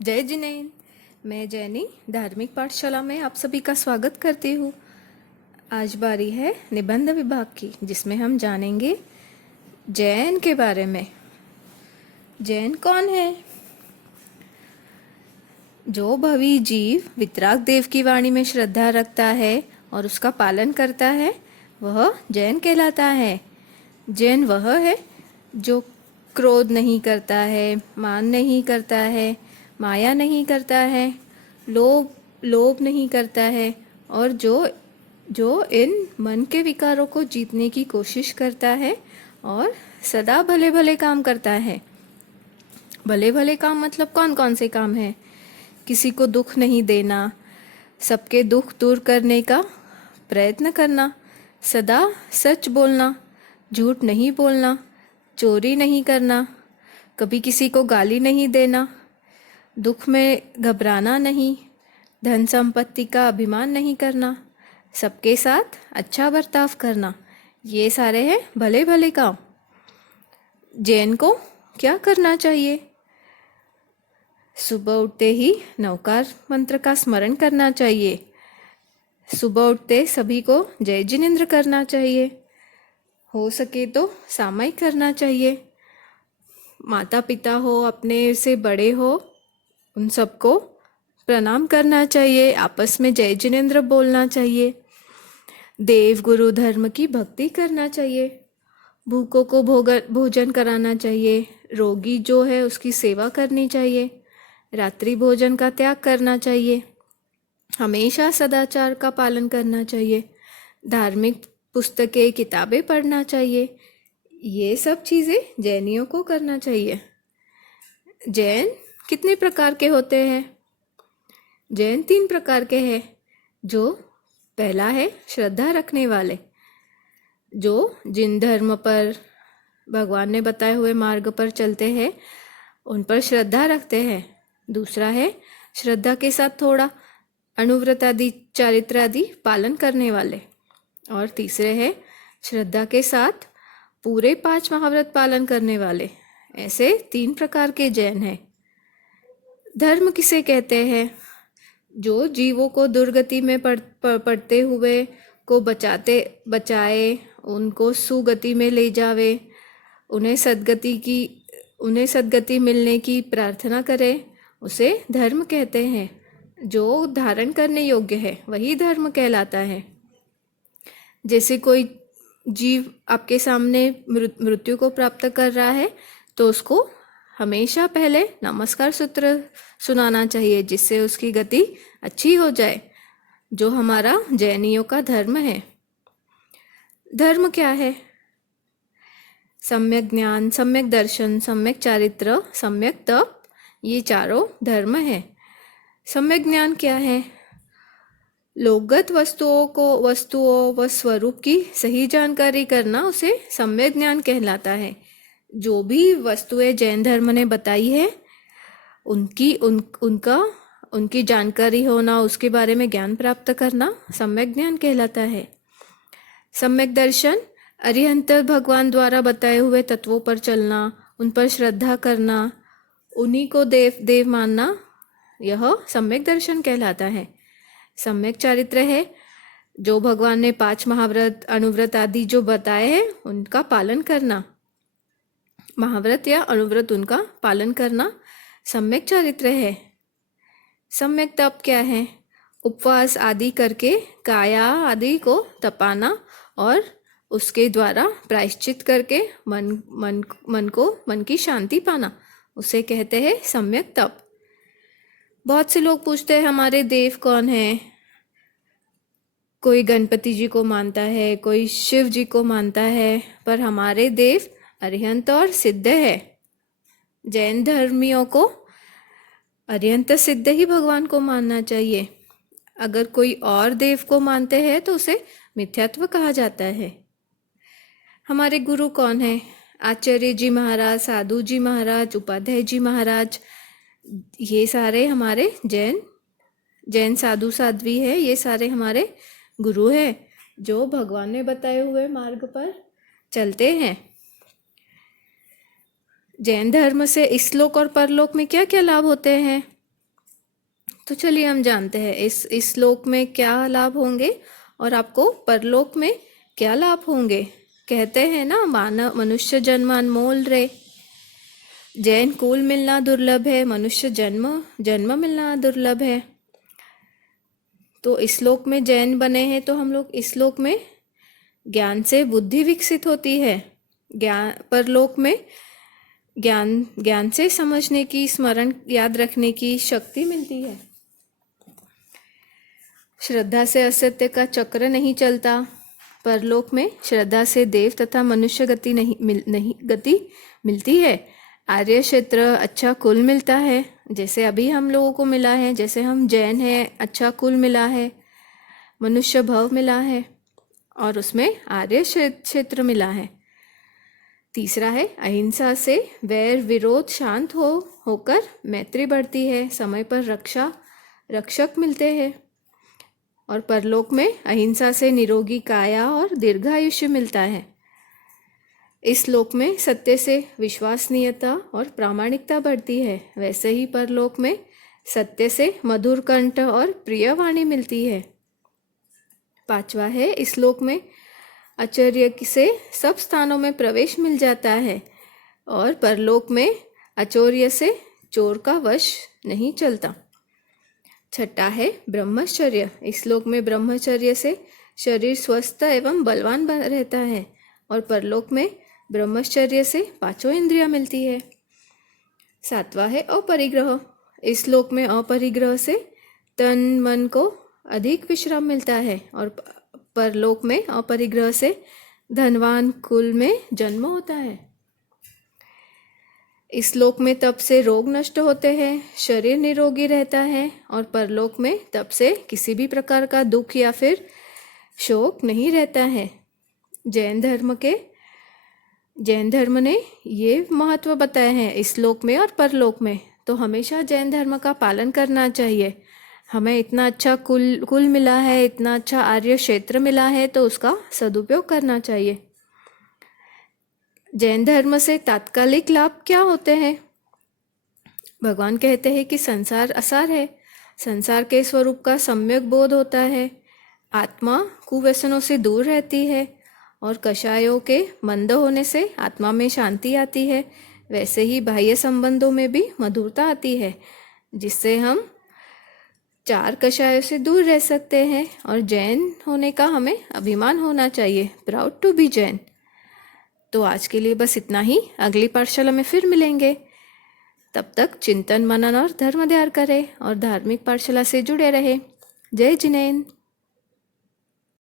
जय जिनेन। मैं जैनी धार्मिक पाठशाला में आप सभी का स्वागत करती हूँ। आज बारी है निबंध विभाग की, जिसमें हम जानेंगे जैन के बारे में। जैन कौन है? जो भवी जीव वितराग देव की वाणी में श्रद्धा रखता है और उसका पालन करता है, वह जैन कहलाता है। जैन वह है जो क्रोध नहीं करता है, मान नहीं करता है, माया नहीं करता है, लोभ नहीं करता है, और जो जो इन मन के विकारों को जीतने की कोशिश करता है और सदा भले भले काम करता है। भले भले काम मतलब कौन कौन से काम हैं? किसी को दुख नहीं देना, सबके दुख दूर करने का प्रयत्न करना, सदा सच बोलना, झूठ नहीं बोलना, चोरी नहीं करना, कभी किसी को गाली नहीं देना, दुख में घबराना नहीं, धन संपत्ति का अभिमान नहीं करना, सबके साथ अच्छा बर्ताव करना। ये सारे हैं भले भले काम। जैन को क्या करना चाहिए? सुबह उठते ही नवकार मंत्र का स्मरण करना चाहिए। सुबह उठते सभी को जय जिनेंद्र करना चाहिए। हो सके तो सामायिक करना चाहिए। माता पिता हो, अपने से बड़े हो, उन सबको प्रणाम करना चाहिए। आपस में जय जिनेंद्र बोलना चाहिए। देव गुरु धर्म की भक्ति करना चाहिए। भूखों को भोजन कराना चाहिए। रोगी जो है उसकी सेवा करनी चाहिए। रात्रि भोजन का त्याग करना चाहिए। हमेशा सदाचार का पालन करना चाहिए। धार्मिक पुस्तकें, किताबें पढ़ना चाहिए। ये सब चीज़ें जैनियों को करना चाहिए। जैन कितने प्रकार के होते हैं? जैन 3 प्रकार के हैं। जो पहला है श्रद्धा रखने वाले, जो जिन धर्म पर भगवान ने बताए हुए मार्ग पर चलते हैं उन पर श्रद्धा रखते हैं। दूसरा है श्रद्धा के साथ थोड़ा अनुव्रत आदि, चारित्र आदि पालन करने वाले। और तीसरे है श्रद्धा के साथ पूरे 5 महाव्रत पालन करने वाले। ऐसे 3 प्रकार के जैन हैं। धर्म किसे कहते हैं? जो जीवों को दुर्गति में पड़ते हुए को बचाए, उनको सुगति में ले जावे, उन्हें सद्गति मिलने की प्रार्थना करे, उसे धर्म कहते हैं। जो धारण करने योग्य है वही धर्म कहलाता है। जैसे कोई जीव आपके सामने मृत्यु को प्राप्त कर रहा है तो उसको हमेशा पहले नमस्कार सूत्र सुनाना चाहिए, जिससे उसकी गति अच्छी हो जाए, जो हमारा जैनियों का धर्म है। धर्म क्या है? सम्यक ज्ञान, सम्यक दर्शन, सम्यक चारित्र, सम्यक तप, ये चारों धर्म है। सम्यक ज्ञान क्या है? लोकगत वस्तुओं व स्वरूप की सही जानकारी करना उसे सम्यक ज्ञान कहलाता है। जो भी वस्तुएं जैन धर्म ने बताई है उनकी जानकारी होना, उसके बारे में ज्ञान प्राप्त करना सम्यक ज्ञान कहलाता है। सम्यक दर्शन अरिहंत भगवान द्वारा बताए हुए तत्वों पर चलना, उन पर श्रद्धा करना, उन्हीं को देव मानना, यह सम्यक दर्शन कहलाता है। सम्यक चारित्र है जो भगवान ने 5 महाव्रत, अनुव्रत आदि जो बताए हैं उनका पालन करना। महाव्रत या अनुव्रत उनका पालन करना सम्यक चारित्र है। सम्यक तप क्या है? उपवास आदि करके काया आदि को तपाना और उसके द्वारा प्रायश्चित करके मन की शांति पाना, उसे कहते हैं सम्यक तप। बहुत से लोग पूछते हैं हमारे देव कौन है? कोई गणपति जी को मानता है, कोई शिव जी को मानता है, पर हमारे देव अरिहंत और सिद्ध है। जैन धर्मियों को अरिहंत सिद्ध ही भगवान को मानना चाहिए। अगर कोई और देव को मानते हैं तो उसे मिथ्यात्व कहा जाता है। हमारे गुरु कौन है? आचार्य जी महाराज, साधु जी महाराज, उपाध्याय जी महाराज, ये सारे हमारे जैन साधु साध्वी है। ये सारे हमारे गुरु हैं जो भगवान ने बताए हुए मार्ग पर चलते हैं। जैन धर्म से इस लोक और परलोक में क्या क्या लाभ होते हैं? तो चलिए हम जानते हैं इस श्लोक में क्या लाभ होंगे और आपको परलोक में क्या लाभ होंगे। कहते हैं ना, मानव मनुष्य जन्म अनमोल रे, जैन कुल मिलना दुर्लभ है, मनुष्य जन्म जन्म मिलना दुर्लभ है। तो इस श्लोक में जैन बने हैं तो हम लोग इस श्लोक में ज्ञान से बुद्धि विकसित होती है, ज्ञान परलोक में ज्ञान से समझने की, स्मरण याद रखने की शक्ति मिलती है। श्रद्धा से असत्य का चक्र नहीं चलता। परलोक में श्रद्धा से देव तथा मनुष्य गति नहीं गति मिलती है। आर्य क्षेत्र अच्छा कुल मिलता है, जैसे अभी हम लोगों को मिला है, जैसे हम जैन हैं, अच्छा कुल मिला है, मनुष्य भव मिला है और उसमें आर्य क्षेत्र मिला है। तीसरा है अहिंसा से वैर विरोध शांत होकर मैत्री बढ़ती है, समय पर रक्षक मिलते हैं। और परलोक में अहिंसा से निरोगी काया और दीर्घायुष्य मिलता है। इस श्लोक में सत्य से विश्वसनीयता और प्रामाणिकता बढ़ती है, वैसे ही परलोक में सत्य से मधुर कंठ और प्रिय वाणी मिलती है। पांचवा है इस श्लोक में आश्चर्य से सब स्थानों में प्रवेश मिल जाता है और परलोक में आचौर्य से चोर का वश नहीं चलता। छठा है ब्रह्मचर्य। इस श्लोक में ब्रह्मचर्य से शरीर स्वस्थ एवं बलवान रहता है और परलोक में ब्रह्मचर्य से पांचों इंद्रियां मिलती है। सातवां है अपरिग्रह। इस श्लोक में अपरिग्रह से तन मन को अधिक विश्राम मिलता है और परलोक में अपरिग्रह से धनवान कुल में जन्म होता है। इस श्लोक में तप से रोग नष्ट होते हैं, शरीर निरोगी रहता है और परलोक में तप से किसी भी प्रकार का दुख या फिर शोक नहीं रहता है। जैन धर्म ने ये महत्व बताए हैं इस श्लोक में और परलोक में, तो हमेशा जैन धर्म का पालन करना चाहिए। हमें इतना अच्छा कुल मिला है, इतना अच्छा आर्य क्षेत्र मिला है, तो उसका सदुपयोग करना चाहिए। जैन धर्म से तात्कालिक लाभ क्या होते हैं? भगवान कहते हैं कि संसार असार है, संसार के स्वरूप का सम्यक बोध होता है, आत्मा कुव्यसनों से दूर रहती है और कषायों के मंद होने से आत्मा में शांति आती है। वैसे ही बाह्य संबंधों में भी मधुरता आती है, जिससे हम चार कषायों से दूर रह सकते हैं और जैन होने का हमें अभिमान होना चाहिए, प्राउड टू बी जैन। तो आज के लिए बस इतना ही, अगली पाठशाला में फिर मिलेंगे। तब तक चिंतन मनन और धर्म ध्यान करें और धार्मिक पाठशाला से जुड़े रहे। जय जिनेन्द्र।